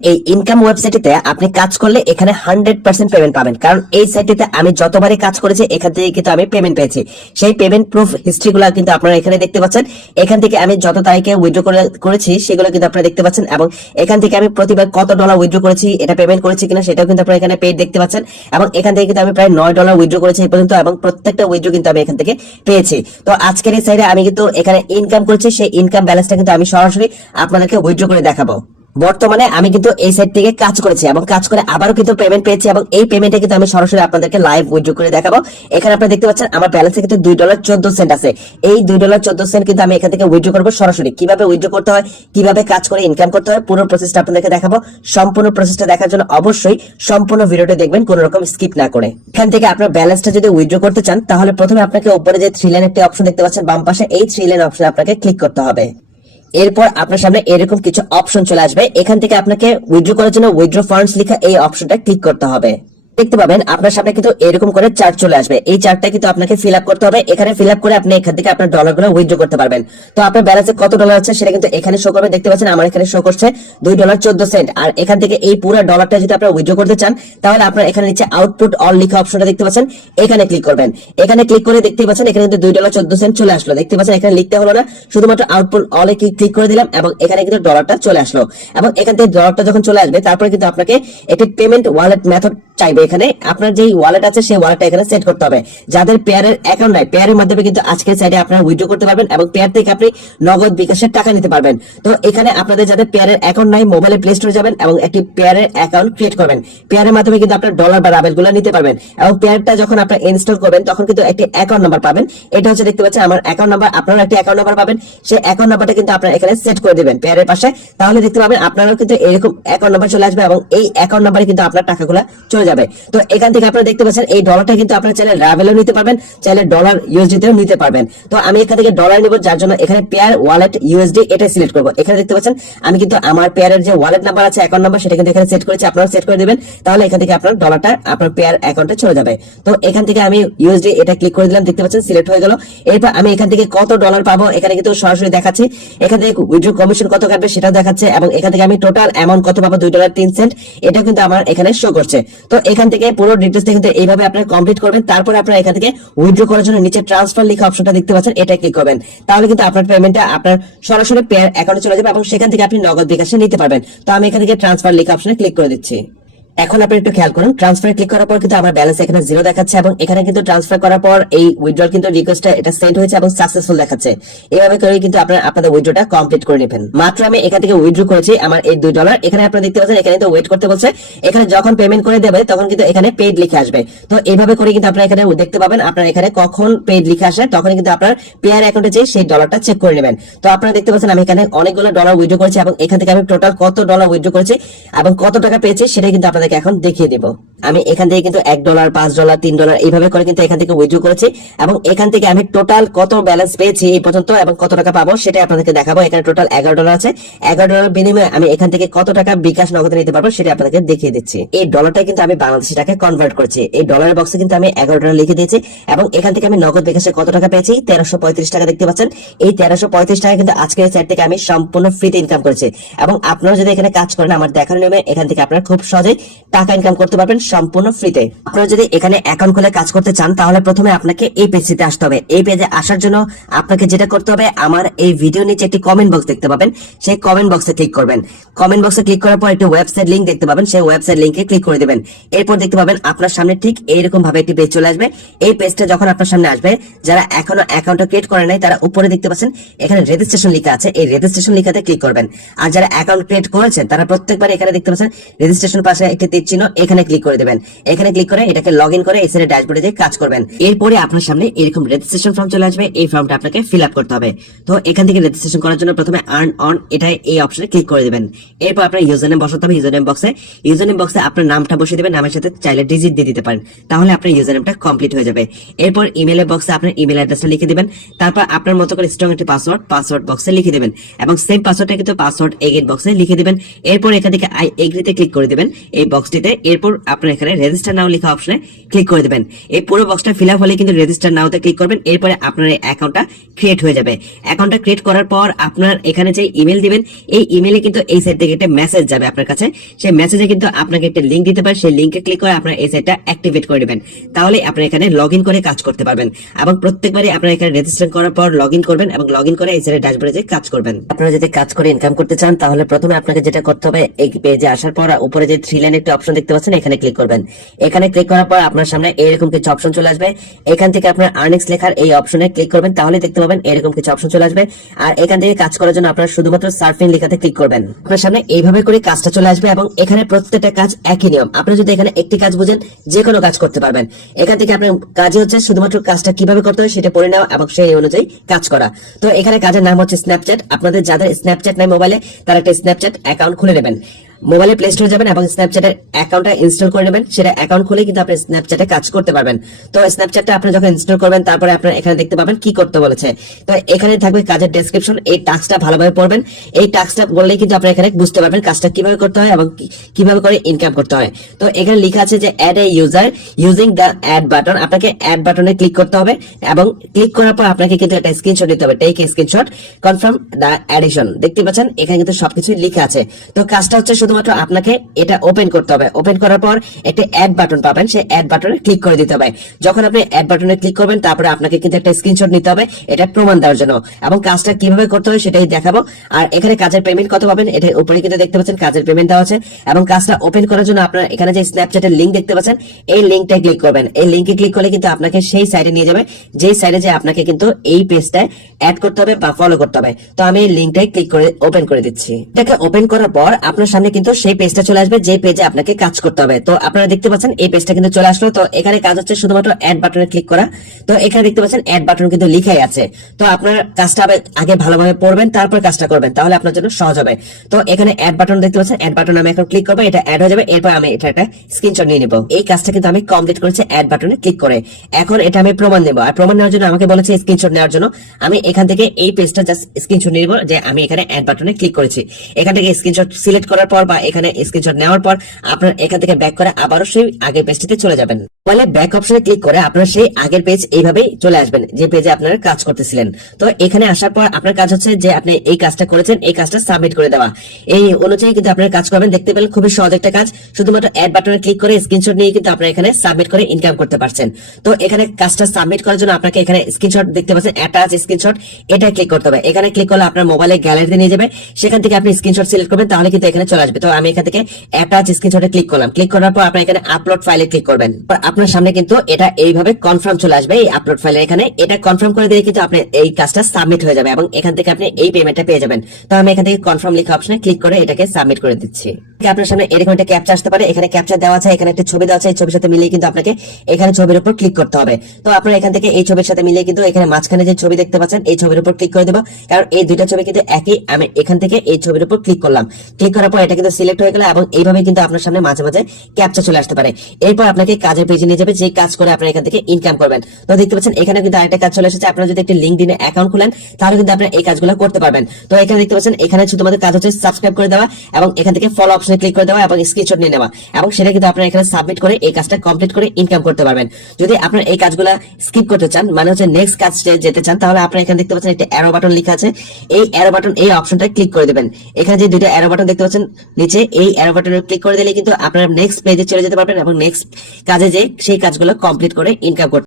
এই ইনকাম ওয়েবসাইটে আপনি কাজ করলে এখানে 100% পেমেন্ট পাবেন, কারণ এই সাইটটিতে আমি যতবারই কাজ করেছি এখান থেকে কিন্তু আমি পেমেন্ট পেয়েছি। সেই পেমেন্ট প্রুফ হিস্ট্রি গুলো কিন্তু আপনারা এখানে দেখতে পাচ্ছেন। এখান থেকে আমি যত তারিখে উইথড্র করেছি সেগুলো কিন্তু আপনারা দেখতে পাচ্ছেন, এবং এখান থেকে আমি প্রতিবার কত ডলার উইথড্র করেছি, এটা পেমেন্ট করেছি কিনা সেটাও কিন্তু আপনারা এখানে পেড দেখতে পাচ্ছেন। এবং এখান থেকে কিন্তু আমি প্রায় $9 উইথড্র করেছি এই পর্যন্ত, এবং প্রত্যেকটা উইথড্র কিন্তু আমি এখান থেকে পেয়েছি। তো আজকের এই সাইডে আমি কিন্তু এখানে ইনকাম করেছি, সেই ইনকাম ব্যালেন্সটা কিন্তু আমি সরাসরি আপনাদেরকে উইথড্র করে দেখাবো। বর্তমানে আমি কিন্তু এই সাইট থেকে কাজ করেছি এবং কাজ করে আবারও কিন্তু পেমেন্ট পেয়েছি, এবং এই পেমেন্টে কিন্তু আমি সরাসরি আপনাদেরকে লাইভ উইথড্র করে দেখাবো। এখানে আপনারা দেখতে পাচ্ছেন আমার ব্যালেন্সে কিন্তু $2.14 আছে। এই $2.14 কিন্তু আমি এখান থেকে উইথড্র করবো সরাসরি। কিভাবে উইথড্র করতে হয়, কিভাবে কাজ করে ইনকাম করতে হয়, পুরো প্রসেসটা আপনাদেরকে দেখাবো। সম্পূর্ণ প্রসেসটা দেখার জন্য অবশ্যই সম্পূর্ণ ভিডিওটা দেখবেন, কোনো রকম স্কিপ না করে। এখান থেকে আপনার ব্যালেন্সটা যদি উইথড্র করতে চান তাহলে প্রথমে আপনাকে উপরে যে 3 লাইন একটি অপশন দেখতে পাচ্ছেন বাম পাশে, এই 3 লাইন অপশনে আপনাকে ক্লিক করতে হবে। এরপর আপনার সামনে এরকম কিছু অপশন চলে আসবে। এখান থেকে আপনাকে উইথড্র করার জন্য উইথড্র ফান্ডস লেখা এই অপশনটা ক্লিক করতে হবে। দেখতে পাবেন আপনার সামনে কিন্তু এরকম করে চার্ট চলে আসবে। এই চার্টটা কিন্তু আপনাকে ফিল আপ করতে হবে। এখানে ফিল আপ করে আপনি এখান থেকে আপনার ডলারগুলো উইথড্র করতে পারবেন। তো আপনার ব্যালেন্সে কত ডলার আছে সেটা কিন্তু এখানে শো করবে। দেখতে পাচ্ছেন আমার এখানে শো করছে $2.14। আর এখান থেকে এই পুরো ডলারটা যদি আপনারা উইথড্র করতে চান তাহলে আপনারা এখানে নিচে আউটপুট অল লেখা অপশনটা দেখতে পাচ্ছেন, এখানে ক্লিক করবেন। এখানে ক্লিক করে দেখতে পাচ্ছেন এখানে কিন্তু $2.14 চলে আসলো। দেখতে পাচ্ছেন এখানে লিখতে হলো না, শুধুমাত্র আউটপুট অলে ক্লিক করে দিলাম এবং এখানে কিন্তু ডলারটা চলে আসলো। এবং এখান থেকে ডলারটা যখন চলে আসবে তারপরে কিন্তু আপনাকে একটি পেমেন্ট ওয়ালেট মেথড চাইবে। এখানে আপনার যে ওয়ালেট আছে সেই ওয়ালেটটা এখানে সেট করতে হবে। যাদের পেয়ারের অ্যাকাউন্ট নাই, পেয়ারের মাধ্যমে কিন্তু আজকের সাইডে আপনারা উইথড্র করতে পারবেন এবং পেয়ার থেকে আপনি নগদ বিকাশের টাকা নিতে পারবেন। তো এখানে আপনাদের যাদের পেয়ারের অ্যাকাউন্ট নাই, মোবাইলে প্লে স্টোরে যাবেন এবং একটি পেয়ারের অ্যাকাউন্ট ক্রিয়েট করবেন। পেয়ারের মাধ্যমে কিন্তু আপনার ডলার বা রাবেল গুলো নিতে পারবেন। এবং পেয়ারটা যখন আপনারা ইনস্টল করবেন তখন কিন্তু একটি অ্যাকাউন্ট নাম্বার পাবেন। এটা হচ্ছে দেখতে পাচ্ছেন আমার অ্যাকাউন্ট নাম্বার, আপনারা একটি অ্যাকাউন্ট নাম্বার পাবেন। সেই অ্যাকাউন্ট নাম্বারটা কিন্তু আপনারা এখানে সেট করে দিবেন পেয়ারের পাশে। তাহলে দেখতে পাবেন আপনারাও কিন্তু এরকম অ্যাকাউন্ট নাম্বার চলে আসবে এবং এই অ্যাকাউন্ট নাম্বারে কিন্তু আপনার টাকাগুলো চলে যাবে। তো এখান থেকে আপনারা দেখতে পাচ্ছেন এই ডলারটা কিন্তু আপনারা চাইলে রাবেলও নিতে পারবেন, চাইলে ডলার ইউএসডিতেও নিতে পারবেন। তো আমি এখান থেকে ডলার নিব, যার জন্য এখানে পেয়ার ওয়ালেট ইউএসডি এটা সিলেক্ট করব। এখানে দেখতে পাচ্ছেন আমি কিন্তু আমার পেয়ারের যে ওয়ালেট নাম্বার আছে, অ্যাকাউন্ট নাম্বার, সেটা কিন্তু এখানে সেট করেছি। আপনারা সেট করে দিবেন, তাহলে এখান থেকে আপনার ডলারটা আপনার পেয়ার অ্যাকাউন্টে চলে যাবে। তো এখান থেকে আমি ইউএসডি এটা ক্লিক করে দিলাম, দেখতে পাচ্ছেন সিলেক্ট হয়ে গেল। এরপর আমি এখান থেকে কত ডলার পাবো এখানে কিন্তু সরাসরি দেখাচ্ছি। এখান থেকে উইথড্র কমিশন কত কাটবে সেটাও দেখাচ্ছে, এবং এখান থেকে আমি টোটাল অ্যামাউন্ট কত পাবো $2.03 এটা কিন্তু আমার এখানে শো করছে। তো এখান থেকে পুরো ডিটেইলস কিন্তু এইভাবে আপনারা কমপ্লিট করবেন। তারপরে আপনারা এখান থেকে উইথড্র করার জন্য নিচে ট্রান্সফার লেখা অপশনটা দেখতে পাচ্ছেন, এটা ক্লিক করবেন। তাহলে কিন্তু আপনার পেমেন্টটা আপনার সরাসরি পেয়ার অ্যাকাউন্টে চলে যাবে এবং সেখান থেকে আপনি নগদ বিকাশে নিতে পারবেন। তো আমি এখান থেকে ট্রান্সফার লেখা অপশনে ক্লিক করে দিচ্ছি। এখন আপনি একটু খেয়াল করুন, ট্রান্সফার ক্লিক করার পর কিন্তু আমার ব্যালেন্স এখানে 0 দেখাচ্ছে, এবং এখানে কিন্তু ট্রান্সফার করার পর এই উইথড্রল কিন্তু রিকোয়েস্টটা এটা সেন্ড হয়েছে এবং সাকসেসফুল দেখাচ্ছে। এইভাবে করে কিন্তু আপনারা আপনাদের উইথড্রটা কমপ্লিট করে নেবেন। মাত্র আমি এখান থেকে উইথড্র করেছি আমার এই $2। এখানে আপনারা দেখতে পাচ্ছেন এখানে তো ওয়েট করতে বলছে। এখানে যখন পেমেন্ট করে দেবে তখন কিন্তু এখানে পেইড লিখে আসবে। তো এইভাবে করে কিন্তু আপনারা এখানে দেখতে পাবেন আপনার এখানে কখন পেইড লিখে আসে, তখন কিন্তু আপনার পেয়ার অ্যাকাউন্টে যে সেই ডলারটা চেক করে নেবেন। তো আপনারা দেখতে পাচ্ছেন আমি এখানে অনেকগুলো ডলার উইথড্র করেছি এবং এখান থেকে আমি টোটাল কত ডলার উইথড্র করেছি এবং কত টাকা পেয়েছি সেটা কিন্তু আপনাদেরকে এখন দেখিয়ে দিব। আমি এখান থেকে কিন্তু $1, $5, $3 এইভাবে করে কিন্তু এখান থেকে উইথড্র করেছি, এবং এখান থেকে আমি টোটাল কত ব্যালেন্স পেয়েছি এই পর্যন্ত এবং কত টাকা পাবো সেটা আপনাদেরকে দেখাবো। এখানে টোটাল $11 আছে। $11 বিনিময়ে আমি এখান থেকে কত টাকা বিকাশ নগদে নিতে পারবো সেটা আপনাদেরকে দেখিয়ে দিচ্ছি। এই ডলারটা কিন্তু আমি বাংলাদেশি টাকায় কনভার্ট করেছি। এই ডলারের বক্সে কিন্তু আমি $11 লিখে দিয়েছি, এবং এখান থেকে আমি নগদ বিকাশে কত টাকা পেয়েছি 1335 টাকা দেখতে পাচ্ছেন। এই 1335 টাকা কিন্তু আজকের সাইট থেকে আমি সম্পূর্ণ ফ্রিতে ইনকাম করেছি। এবং আপনারা যদি এখানে কাজ করেন আমার দেখানো নিয়মে এখান থেকে আপনারা খুব সহজেই টাকা ইনকাম করতে পারবেন সম্পূর্ণ ফ্রিতে। আপনারা যদি এখানে অ্যাকাউন্ট খুলে কাজ করতে চান তাহলে প্রথমে আপনাকে এই পেজটিতে আসতে হবে। এই পেজে আসার জন্য আপনাকে যেটা করতে হবে, আমার এই ভিডিও নিচে একটি কমেন্ট বক্স দেখতে পাবেন, সেই কমেন্ট বক্সে ক্লিক করবেন। কমেন্ট বক্সে ক্লিক করার পর একটি ওয়েবসাইট লিংক দেখতে পাবেন, সেই ওয়েবসাইট লিংকে ক্লিক করে দিবেন। এরপর দেখতে পাবেন আপনার সামনে ঠিক এইরকম ভাবে একটি পেজ চলে আসবে। এই পেজটা যখন আপনার সামনে আসবে, যারা এখনো অ্যাকাউন্ট ক্রিয়েট করে নাই তারা উপরে দেখতে পাচ্ছেন এখানে রেজিস্ট্রেশন লেখা আছে, এই রেজিস্ট্রেশন লেখাতে ক্লিক করবেন। আর যারা অ্যাকাউন্ট ক্রিয়েট করেছেন তারা প্রত্যেকবার এখানে দেখতে পাচ্ছেন রেজিস্ট্রেশন পাশে একটি তীর চিহ্ন, এখানে ক্লিক করে দিবেন। এখানে ক্লিক করে এটাকে লগইন করে এসএর ড্যাশবোর্ডে যে কাজ করবেন। এরপরে আপনার সামনে এরকম রেজিস্ট্রেশন ফর্ম চলে আসবে, এই ফর্মটা আপনাকে ফিল আপ করতে হবে। তো এখান থেকে রেজিস্ট্রেশন করার জন্য প্রথমে আর্ন অন এটা এই অপশনে ক্লিক করে দিবেন। এরপর আপনার ইউজার নেম বসাতে হবে। ইউজার নেম বক্সে আপনার নামটা বসিয়ে দিবেন, নামের সাথে চাইলে ডিজিট দিয়ে দিতে পারেন, তাহলে আপনার ইউজার নেমটা কমপ্লিট হয়ে যাবে। এরপর ইমেল বক্সে আপনার ইমেল অ্যাড্রেসটা লিখে দিবেন। তারপর আপনার মতো করে স্ট্রং একটি পাসওয়ার্ড বক্সে লিখে দিবেন, এবং সেম পাসওয়ার্ডটা কিন্তু পাসওয়ার্ড এগেইন বক্সে লিখে দিবেন। এরপর এখান থেকে আই এগ্রিতে ক্লিক করে দিবেন এই বক্সটিতে। এরপর আপনার আপনার এখানে রেজিস্টার নাও লেখা অপশনে ক্লিক করে দেবেন। এই পুরো বক্সটা ফিল আপ হলে কিন্তু রেজিস্টার নাওতে ক্লিক করবেন। এরপরে আপনার এই অ্যাকাউন্টটা ক্রিয়েট হয়ে যাবে। অ্যাকাউন্টটা ক্রিয়েট করার পর আপনার এখানে যে ইমেল দিবেন, এই ইমেলে কিন্তু এই সাইট থেকে একটা মেসেজ যাবে আপনার কাছে। সেই মেসেজে কিন্তু আপনাকে একটা লিংক দিতে পারে, সেই লিংকে ক্লিক করে আপনার এই সাইটটা অ্যাক্টিভেট করে দিবেন। তাহলে আপনি এখানে লগ ইন করে কাজ করতে পারবেন এবং প্রত্যেকবারই আপনার এখানে রেজিস্ট্রেশন করার পর লগ ইন করবেন এবং লগ ইন করে এই সাইটের ড্যাশবোর্ডে যে কাজ করবেন। আপনারা যদি কাজ করে ইনকাম করতে চান তাহলে প্রথমে আপনাকে যেটা করতে হবে, এই পেজে আসার পর উপরে যে 3 লাইন একটা অপশন দেখতে পাচ্ছেন, এখানে ক্লিক করবেন। এখানে ক্লিক করার পর আপনার সামনে এরকম কিছু অপশন চলে আসবে। এখান থেকে আপনার আর্নিংস লেখার এই অপশনে ক্লিক করবেন, তাহলে দেখতে পাবেন এরকম কিছু অপশন চলে আসবে। আর এখান থেকে কাজ করার জন্য আপনারা শুধুমাত্র সার্ফিং লেখাতে ক্লিক করবেন। আপনার সামনে এইভাবে করে কাজটা চলে আসবে এবং এখানে প্রত্যেকটা কাজ একই নিয়ম। আপনি যদি এখানে একটি কাজ বুঝেন, যে কোনো কাজ করতে পারবেন। এখান থেকে আপনার কাজই হচ্ছে শুধুমাত্র কাজটা কিভাবে করতে হয় সেটা পড়ে নেওয়া এবং সেই অনুযায়ী কাজ করা। তো এখানে কাজের নাম হচ্ছে স্ন্যাপচ্যাট। আপনাদের যাদের স্ন্যাপচ্যাট নাই মোবাইলে, তারা একটা স্ন্যাপচ্যাট অ্যাকাউন্ট খুলে নেবেন। মোবাইলে প্লে স্টোরে যাবেন এবং স্ন্যাপচ্যাটের অ্যাকাউন্টটা ইনস্টল করে নেবেন। সেটা অ্যাকাউন্ট খুলে কিন্তু আপনি স্ন্যাপচ্যাটে কাজ করতে পারবেন। তো স্ন্যাপচ্যাটটা আপনি যখন ইনস্টল করবেন, তারপরে আপনারা এখানে দেখতে পাবেন কি করতে বলেছে। তো এখানে থাকবে কাজের ডেসক্রিপশন। এই টাস্কটা ভালোভাবে পড়বেন। এই টাস্কটা বললেই কিন্তু আপনি এখানে বুঝতে পারবেন কাজটা কিভাবে করতে হয় এবং কিভাবে করে ইনকাম করতে হয়। তো এখানে লেখা আছে যে add a user using the add button. আপনাকে অ্যাড বাটনে ক্লিক করতে হবে এবং ক্লিক করার পর আপনাকে কিন্তু একটা স্ক্রিনশট নিতে হবে। Take a screenshot, confirm the addition. দেখতে পাচ্ছেন এখানে কিন্তু সবকিছু লেখা আছে। তো কাজটা হচ্ছে শুধুমাত্র আপনাকে এটা ওপেন করতে হবে। ওপেন করার পর একটা অ্যাড বাটন পাবেন, সেই অ্যাড বাটনে ক্লিক করে দিতে হবে। যখন আপনি অ্যাড বাটনে ক্লিক করবেন, তারপরে আপনাকে কিন্তু একটা স্ক্রিনশট নিতে হবে এটা প্রমাণ দেওয়ার জন্য, এবং কাজটা কিভাবে করতে হয় সেটাই দেখাবো। আর এখানে কাজের পেমেন্ট কত পাবেন এটা উপরে কিন্তু দেখতে পাচ্ছেন কাজের পেমেন্ট দেওয়া আছে। এবং কাজটা ওপেন করার জন্য আপনারা এখানে যে স্ন্যাপচ্যাটের লিংক দেখতে পাচ্ছেন, এই লিংকটা ক্লিক করবেন। এই লিংকে ক্লিক করলে কিন্তু আপনাকে সেই সাইটে নিয়ে যাবে, যেই সাইটে যে আপনাকে কিন্তু এই পেজটায় অ্যাড করতে হবে বা ফলো করতে হবে। তো আমি এই লিংকটাই ক্লিক করে ওপেন করে দিচ্ছি। এটাকে ওপেন করার পর আপনার সামনে কিন্তু সেই পেজটা চলে আসবে, যে পেজে আপনাকে কাজ করতে হবে। তো আপনারা দেখতে পাচ্ছেন এই পেজটা কিন্তু চলে আসলো। তো এখানে কাজ হচ্ছে শুধুমাত্র অ্যাড বাটনে ক্লিক করা। তো এখানে দেখতে পাচ্ছেন অ্যাড বাটন কিন্তু লিখাই আছে। তো আপনার কাজটা আগে ভালোভাবে পড়বেন, তারপর কাজটা করবেন, তাহলে আপনার জন্য সহজ হবে। তো এখানে অ্যাড বাটন দেখতে পাচ্ছেন, অ্যাড বাটন আমি এখন ক্লিক করবো, এটা অ্যাড হয়ে যাবে। এরপর আমি এটা একটা স্ক্রিনশট নিয়ে নেবো। এই কাজটা কিন্তু আমি কমপ্লিট করেছি অ্যাড বাটনে ক্লিক করে। এখন এটা আমি প্রমাণ নেবো, আর প্রমাণ নেওয়ার জন্য আমাকে বলেছে স্ক্রিনশট নেওয়ার জন্য। আমি এখান থেকে এই পেজটা জাস্ট স্ক্রিনশট নিয়ে নেবো, যে আমি এখানে অ্যাড বাটনে ক্লিক করেছি। এখান থেকে স্ক্রিনশট সিলেক্ট করার পর বা এখানে স্ক্রিনশট নেওয়ার পর আপনার এখান থেকে ব্যাক করে আবারও সেই আগের পেজটিতে চলে যাবেন। তাহলে ব্যাক অপশনে ক্লিক করে আপনার সেই আগের পেজ এইভাবেই চলে আসবেন, যে পেজে আপনারা কাজ করতেছিলেন। তো এখানে আসার পর আপনার কাজ হচ্ছে যে আপনি এই কাজটা করেছেন, এই কাজটা সাবমিট করে দেওয়া। এই অনুযায়ী কিন্তু আপনারা কাজ করবেন। দেখতে পেলেন খুবই সহজ একটা কাজ। শুধুমাত্র অ্যাড বাটনে ক্লিক করে স্ক্রিনশট নিয়ে কিন্তু আপনারা এখানে সাবমিট করে ইনকাম করতে পারছেন। তো এখানে কাজটা সাবমিট করার জন্য আপনাকে এখানে স্ক্রিনশট দেখতে পাচ্ছেন, অ্যাটাচ স্ক্রিনশট, এটা ক্লিক করতে হবে। এখানে ক্লিক করলে আপনার মোবাইলে গ্যালারিতে নিয়ে যাবে, সেখান থেকে আপনি স্ক্রিনশট সিলেক্ট করবেন, তাহলে কিন্তু এখানে চলে আসবে। তো আমি এখান থেকে অ্যাটাচ স্ক্রিনশটে ক্লিক করলাম। ক্লিক করার পর আপনি এখানে আপলোড ফাইলে ক্লিক করবেন। আপনার সামনে কিন্তু এটা এইভাবে কনফার্ম চলে আসবে। এই আপলোড ফাইলে এখানে এটা কনফার্ম করে দিয়ে কিন্তু আপনি এই কাজটা সাবমিট হয়ে যাবে এবং এখান থেকে আপনি এই পেমেন্টটা পেয়ে যাবেন। তো আমি এখান থেকে কনফার্ম লেখা অপশনে ক্লিক করে এটাকে সাবমিট করে দিচ্ছি। আপনার সামনে এরকম একটা ক্যাপচা আসতে পারে। এখানে ক্যাপচা দেওয়া আছে, এখানে একটা ছবি দেওয়া আছে। এই ছবির সাথে মিলিয়ে কিন্তু আপনাকে এখানে ছবির উপর ক্লিক করতে হবে। তো আপনারা এখান থেকে এই ছবির সাথে মিলিয়ে কিন্তু এখানে মাঝখানে যে ছবি দেখতে পাচ্ছেন, এই ছবির উপর ক্লিক করে দেবো, কারণ এই দুইটা ছবি কিন্তু একই। আমি এখান থেকে এই ছবির উপর ক্লিক করলাম। ক্লিক করার পর এটা কিন্তু সিলেক্ট হয়ে গেল এবং এইভাবে কিন্তু আপনার সামনে মাঝে মাঝে ক্যাপচা চলে আসতে পারে। এরপর আপনাকে কাজের পেজে নিয়ে যাবে, যে কাজ করে আপনারা এখান থেকে ইনকাম করবেন। তো দেখতে পাচ্ছেন এখানে কিন্তু আরেকটা কাজ চলে এসেছে। আপনারা যদি একটা লিঙ্কডইনে অ্যাকাউন্ট খুলেন, তাহলে কিন্তু আপনারা এই কাজগুলো করতে পারবেন। তো এখানে দেখতে পাচ্ছেন এখানে শুধুমাত্র কাজ হচ্ছে সাবস্ক্রাইব করে দেওয়া এবং এখান থেকে ফলো অপশনে ক্লিক করে দেওয়া এবং স্ক্রিনশট নিয়ে নেওয়া, এবং সেটা কিন্তু আপনারা এখানে সাবমিট করে এই কাজটা কমপ্লিট করে ইনকাম করতে পারবেন। যদি আপনারা এই কাজগুলো স্কিপ করতে চান, মানে হচ্ছে নেক্সট কাজ যেতে চান, তাহলে আপনারা এখানে দেখতে পাচ্ছেন একটা অ্যারো বাটন লেখা আছে। এই অ্যারো বাটন, এই অপশনটা ক্লিক করে দেবেন। এখানে যে দুটো অ্যারো বাটন দেখতে পাচ্ছেন নিচে, এই অ্যারো বাটনে ক্লিক করে দিলে কিন্তু আপনারা নেক্সট পেজে চলে যেতে পারবেন এবং নেক্সট কাজে যে সেই কাজগুলো কমপ্লিট করে ইনকাম করতে